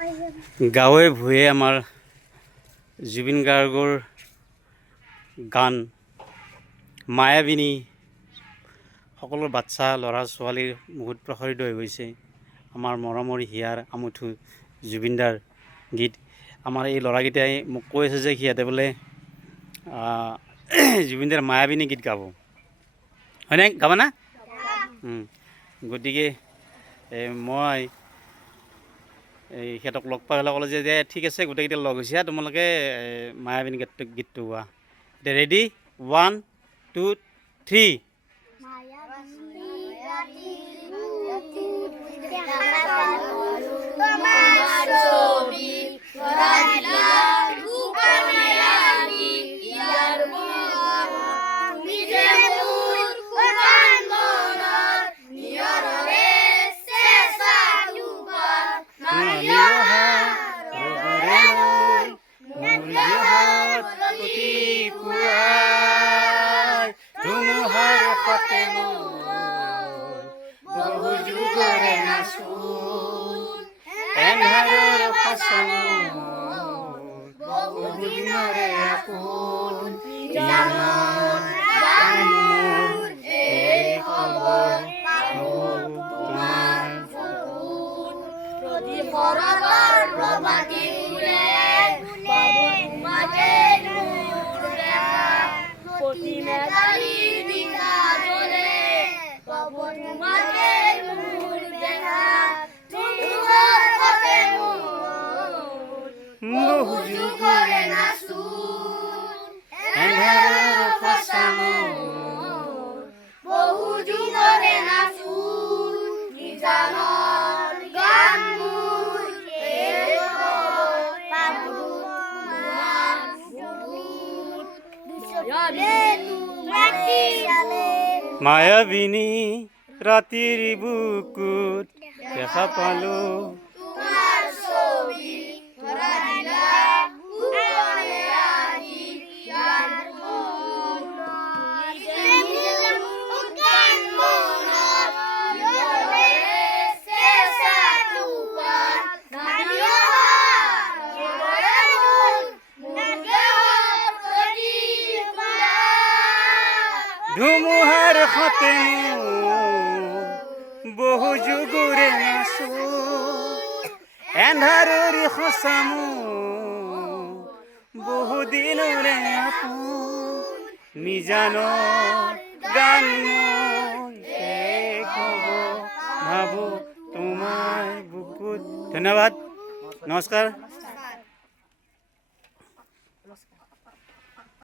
গাঁৱে ভূঞে আমাৰ জুবিন গাৰ্গৰ গান মায়াবিনী সকলো বাচ্চা ল'ৰা ছোৱালীৰ মুখত প্ৰসাৰিত হৈ গৈছে। আমাৰ মৰমৰ হিয়াৰ আমঠু জুবিনদাৰ গীত। আমাৰ এই ল'ৰাকেইটাই মোক কৈ আছে যে সিহঁতে বোলে জুবিনদাৰ মায়াবিনী গীত গাব, হয়নে? গাব না? গতিকে মই সিহঁতক লগ পাই পেলাই ক'লে যে ঠিক আছে, গোটেইকেইটা লগ হৈছে, তোমালোকে মায়াবিনী গীতটো গোৱা। এতিয়া ৰেডি, 1 2 3। মায়াবিনী ৰাতিৰ বুকুত দেখা পালো ধুমুহাৰ সতে বহু যুগৰে নাচো, এন্ধাৰৰ সঁচামো বহু দিনৰে আপোন, নিজানৰ গান শেষ হ'ব ভাবো তোমাৰ বুকুত। ধন্যবাদ, নমস্কাৰ।